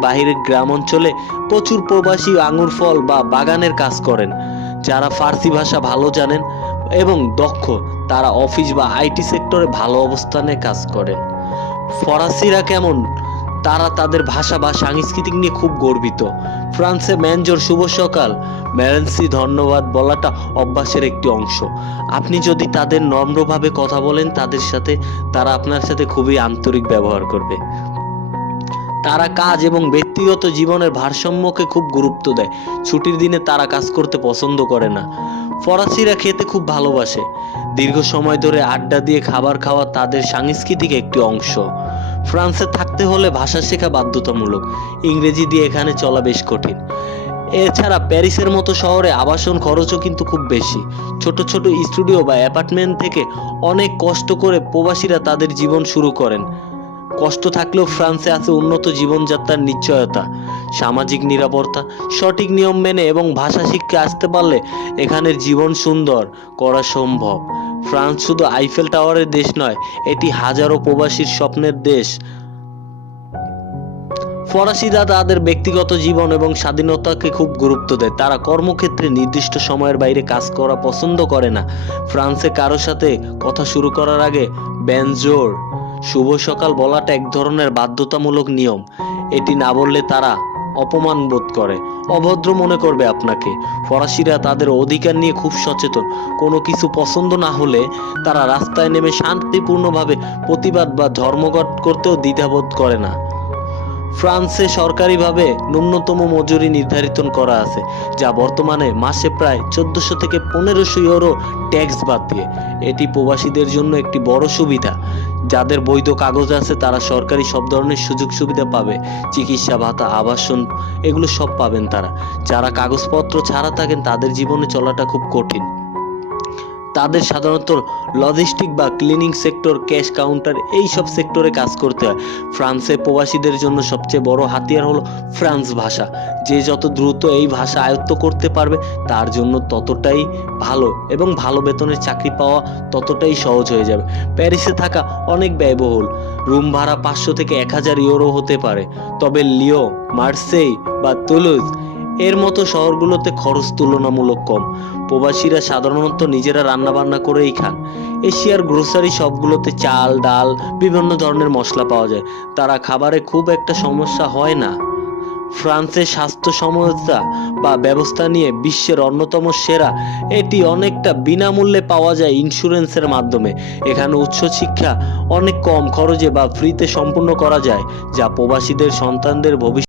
বাহিরের গ্রাম অঞ্চলে প্রচুর প্রবাসী আঙুর ফল বা বাগানের কাজ করেন। যারা ফার্সি ভাষা ভালো জানেন এবং দক্ষ, তারা অফিস বা আইটি সেক্টরে ভালো অবস্থানে কাজ করেন। ফরাসিরা কেমন? তারা তাদের ভাষা বা সাংস্কৃতিক নিয়ে খুব গর্বিত। ফ্রান্সে ম্যানজোর শুভ সকাল, মেরেন্সি ধন্যবাদ বলাটা অভ্যাসের একটি অংশ। আপনি যদি তাদের নম্রভাবে কথা বলেন তাদের সাথে, তারা আপনার সাথে খুবই আন্তরিক ব্যবহার করবে। তারা কাজ এবং ব্যক্তিগত জীবনের ভারসাম্যকে খুব গুরুত্ব দেয়। ছুটির দিনে তারা কাজ করতে পছন্দ করে না। ফরাসিরা খেতে খুব ভালোবাসে। দীর্ঘ সময় ধরে আড্ডা দিয়ে খাবার খাওয়া তাদের সাংস্কৃতিক একটি অংশ। ফ্রান্সে থাকতে হলে ভাষা শেখা বাধ্যতামূলক। ইংরেজি দিয়ে এখানে চলা বেশ কঠিন। এছাড়া প্যারিসের মতো শহরে আবাসন খরচও কিন্তু খুব বেশি। ছোট ছোট স্টুডিও বা অ্যাপার্টমেন্ট থেকে অনেক কষ্ট করে প্রবাসীরা তাদের জীবন শুরু করেন। কষ্ট থাকলেও ফ্রান্সে আছে উন্নত জীবনযাত্রার নিশ্চয়তা, সামাজিক নিরাপত্তা, সঠিক নিয়ম মেনে এবং ভাষা শিখে আসতে পারলে এখানের জীবন সুন্দর করা সম্ভব। ফ্রান্স শুধু আইফেল টাওয়ারের দেশ নয়, এটি হাজারো প্রবাসীর স্বপ্নের দেশ। ফরাসিরা তাদের ব্যক্তিগত জীবন এবং স্বাধীনতাকে খুব গুরুত্ব দেয়। তারা কর্মক্ষেত্রে নির্দিষ্ট সময়ের বাইরে কাজ করা পছন্দ করে না। ফ্রান্সে কারো সাথে কথা শুরু করার আগে বেনজোর শুভ সকাল বলাটা এক ধরনের বাধ্যতামূলক নিয়ম। এটি না বললে তারা অপমান বোধ করে, অভদ্র মনে করবে আপনাকে। ফরাসিরা তাদের অধিকার নিয়ে খুব সচেতন। কোনো কিছু পছন্দ না হলে তারা রাস্তায় নেমে শান্তিপূর্ণভাবে প্রতিবাদ বা ধর্মঘট করতেও দ্বিধাবোধ করে না। ফ্রান্সে সরকারিভাবে ন্যূনতম মজুরি নির্ধারিত করা আছে, যা বর্তমানে মাসে প্রায় 1400 থেকে 1500 ইউরো ট্যাক্স বাদ দিয়ে। এটি প্রবাসীদের জন্য একটি বড় সুবিধা। যাদের বৈধ কাগজ আছে তারা সরকারি সব ধরনের সুযোগ সুবিধা পাবে। চিকিৎসা ভাতা, আবাসন, এগুলো সব পাবেন তারা। যারা কাগজপত্র ছাড়া থাকেন তাদের জীবনে চলাটা খুব কঠিন। তাদের সাধারণত লজিস্টিক বা ক্লিনিং সেক্টর, ক্যাশ কাউন্টার, এই সব সেক্টরে কাজ করতে হয়। ফ্রান্সে প্রবাসীদের জন্য সবচেয়ে বড় হাতিয়ার হলো ফ্রান্স ভাষা। যে যত দ্রুত এই ভাষা আয়ত্ত করতে পারবে তার জন্য ততটাই ভালো, এবং ভালো বেতনের চাকরি পাওয়া ততটাই সহজ হয়ে যাবে। প্যারিসে থাকা অনেক ব্যয়বহুল। রুম ভাড়া 500 থেকে 1000 ইউরো হতে পারে। তবে লিও, মার্সেই বা তুলুজ এর মতো শহরগুলোতে খরচ তুলনামূলক কম। প্রবাসীরা সাধারণত নিজেরা রান্নাবান্না করেই খান। এশিয়ার গ্রোসারি শপগুলোতে চাল, ডাল, বিভিন্ন ধরনের মশলা পাওয়া যায়। তারা খাবারে খুব একটা সমস্যা হয় না। ফ্রান্সের স্বাস্থ্য সমস্যা বা ব্যবস্থা নিয়ে বিশ্বের অন্যতম সেরা। এটি অনেকটা বিনামূল্যে পাওয়া যায় ইন্স্যুরেন্সের মাধ্যমে। এখানে উচ্চ শিক্ষা অনেক কম খরচে বা ফ্রিতে সম্পূর্ণ করা যায়, যা প্রবাসীদের সন্তানদের ভবিষ্যৎ